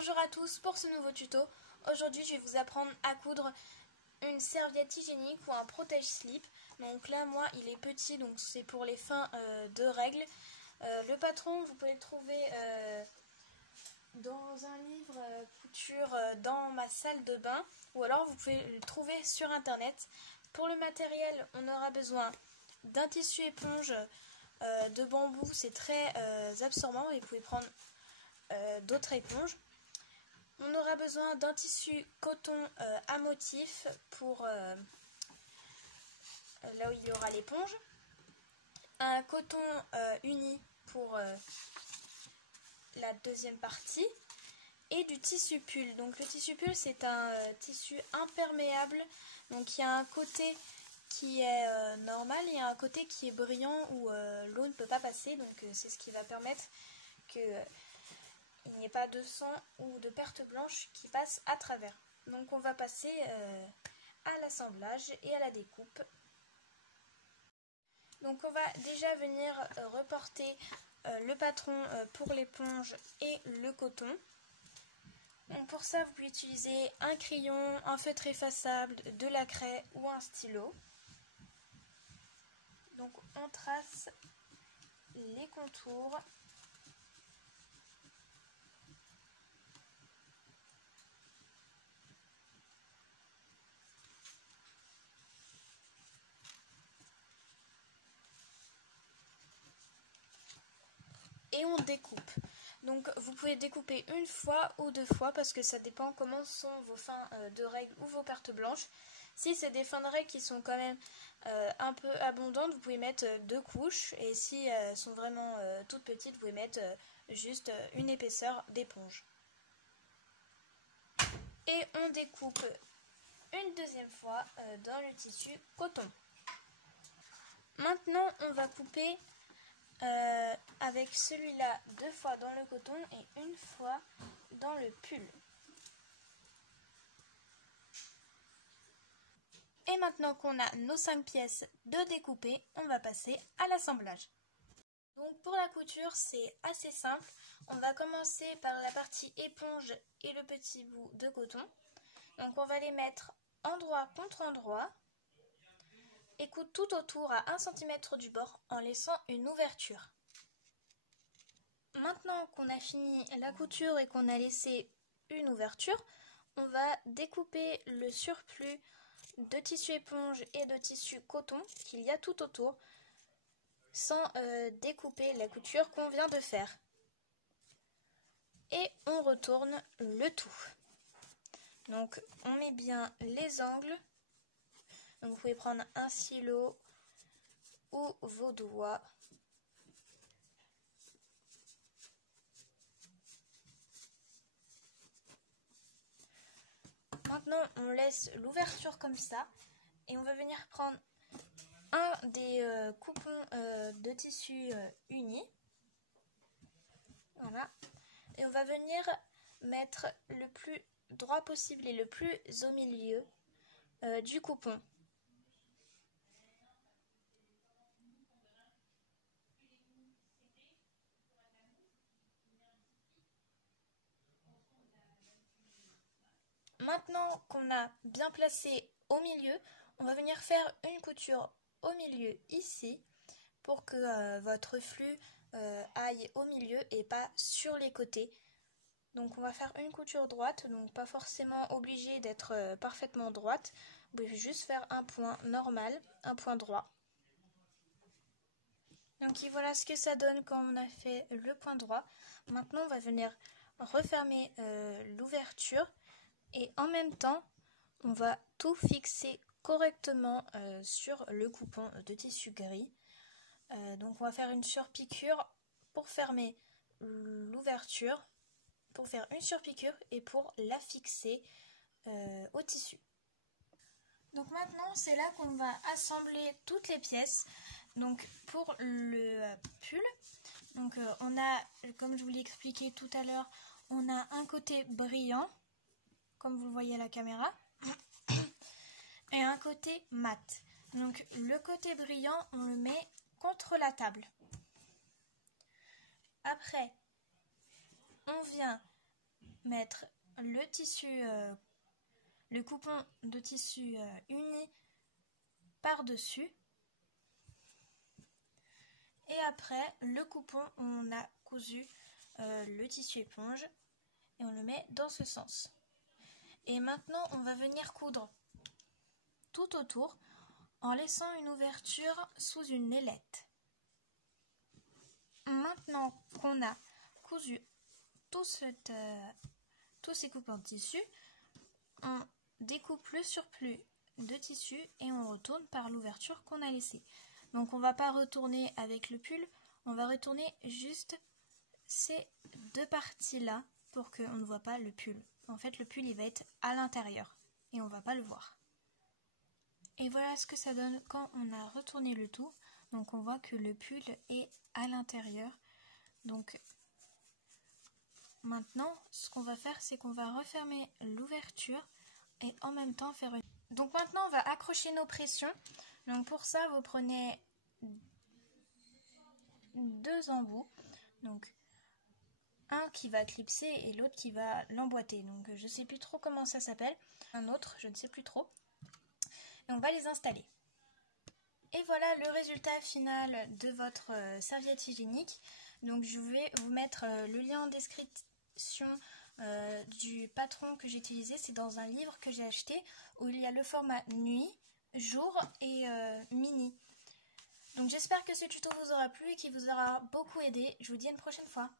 Bonjour à tous, pour ce nouveau tuto, aujourd'hui je vais vous apprendre à coudre une serviette hygiénique ou un protège-slip. Donc là moi il est petit, donc c'est pour les fins de règles. Le patron vous pouvez le trouver dans un livre couture dans ma salle de bain, ou alors vous pouvez le trouver sur internet. Pour le matériel, on aura besoin d'un tissu éponge de bambou, c'est très absorbant et vous pouvez prendre d'autres éponges. On aura besoin d'un tissu coton à motif pour là où il y aura l'éponge, un coton uni pour la deuxième partie et du tissu pull. Donc le tissu pull c'est un tissu imperméable, donc il y a un côté qui est normal et un côté qui est brillant où l'eau ne peut pas passer, donc c'est ce qui va permettre que il n'y ait pas de sang ou de perte blanche qui passe à travers. Donc on va passer à l'assemblage et à la découpe. Donc on va déjà venir reporter le patron pour l'éponge et le coton. Donc pour ça vous pouvez utiliser un crayon, un feutre effaçable, de la craie ou un stylo. Donc on trace les contours. Et on découpe. Donc vous pouvez découper une fois ou deux fois parce que ça dépend comment sont vos fins de règles ou vos pertes blanches. Si c'est des fins de règles qui sont quand même un peu abondantes, vous pouvez mettre deux couches, et si elles sont vraiment toutes petites, vous pouvez mettre juste une épaisseur d'éponge. Et on découpe une deuxième fois dans le tissu coton. Maintenant on va couper avec celui-là deux fois dans le coton et une fois dans le pull. Et maintenant qu'on a nos 5 pièces de découper, on va passer à l'assemblage. Donc pour la couture, c'est assez simple. On va commencer par la partie éponge et le petit bout de coton. Donc on va les mettre endroit contre endroit et coudre tout autour à 1 cm du bord en laissant une ouverture. Maintenant qu'on a fini la couture et qu'on a laissé une ouverture, on va découper le surplus de tissu éponge et de tissu coton qu'il y a tout autour, sans découper la couture qu'on vient de faire. Et on retourne le tout. Donc on met bien les angles. Donc, vous pouvez prendre un stylo ou vos doigts. Maintenant, on laisse l'ouverture comme ça et on va venir prendre un des coupons de tissu uni. Voilà. Et on va venir mettre le plus droit possible et le plus au milieu du coupon. Maintenant qu'on a bien placé au milieu, on va venir faire une couture au milieu ici pour que votre flux aille au milieu et pas sur les côtés. Donc on va faire une couture droite, donc pas forcément obligé d'être parfaitement droite. Vous pouvez juste faire un point normal, un point droit. Donc et voilà ce que ça donne quand on a fait le point droit. Maintenant on va venir refermer l'ouverture. Et en même temps, on va tout fixer correctement sur le coupon de tissu gris. Donc on va faire une surpiqûre pour fermer l'ouverture, pour faire une surpiqûre et pour la fixer au tissu. Donc maintenant, c'est là qu'on va assembler toutes les pièces. Donc pour le pull, donc on a, comme je vous l'ai expliqué tout à l'heure, on a un côté brillant, comme vous le voyez à la caméra, et un côté mat. Donc le côté brillant, on le met contre la table. Après, on vient mettre le tissu, le coupon de tissu uni par-dessus. Et après, le coupon, on a cousu le tissu éponge et on le met dans ce sens. Et maintenant, on va venir coudre tout autour en laissant une ouverture sous une ailette. Maintenant qu'on a cousu tous ces coupons de tissu, on découpe le surplus de tissu et on retourne par l'ouverture qu'on a laissée. Donc on ne va pas retourner avec le pull, on va retourner juste ces deux parties-là pour qu'on ne voit pas le pull. En fait, le pull il va être à l'intérieur et on ne va pas le voir. Et voilà ce que ça donne quand on a retourné le tout. Donc on voit que le pull est à l'intérieur. Donc maintenant, ce qu'on va faire, c'est qu'on va refermer l'ouverture et en même temps faire une... Donc maintenant, on va accrocher nos pressions. Donc pour ça, vous prenez 2 embouts. Donc un qui va clipser et l'autre qui va l'emboîter. Donc je ne sais plus trop comment ça s'appelle. Un autre, je ne sais plus trop. Et on va les installer. Et voilà le résultat final de votre serviette hygiénique. Donc je vais vous mettre le lien en description du patron que j'ai utilisé. C'est dans un livre que j'ai acheté où il y a le format nuit, jour et mini. Donc j'espère que ce tuto vous aura plu et qu'il vous aura beaucoup aidé. Je vous dis à une prochaine fois.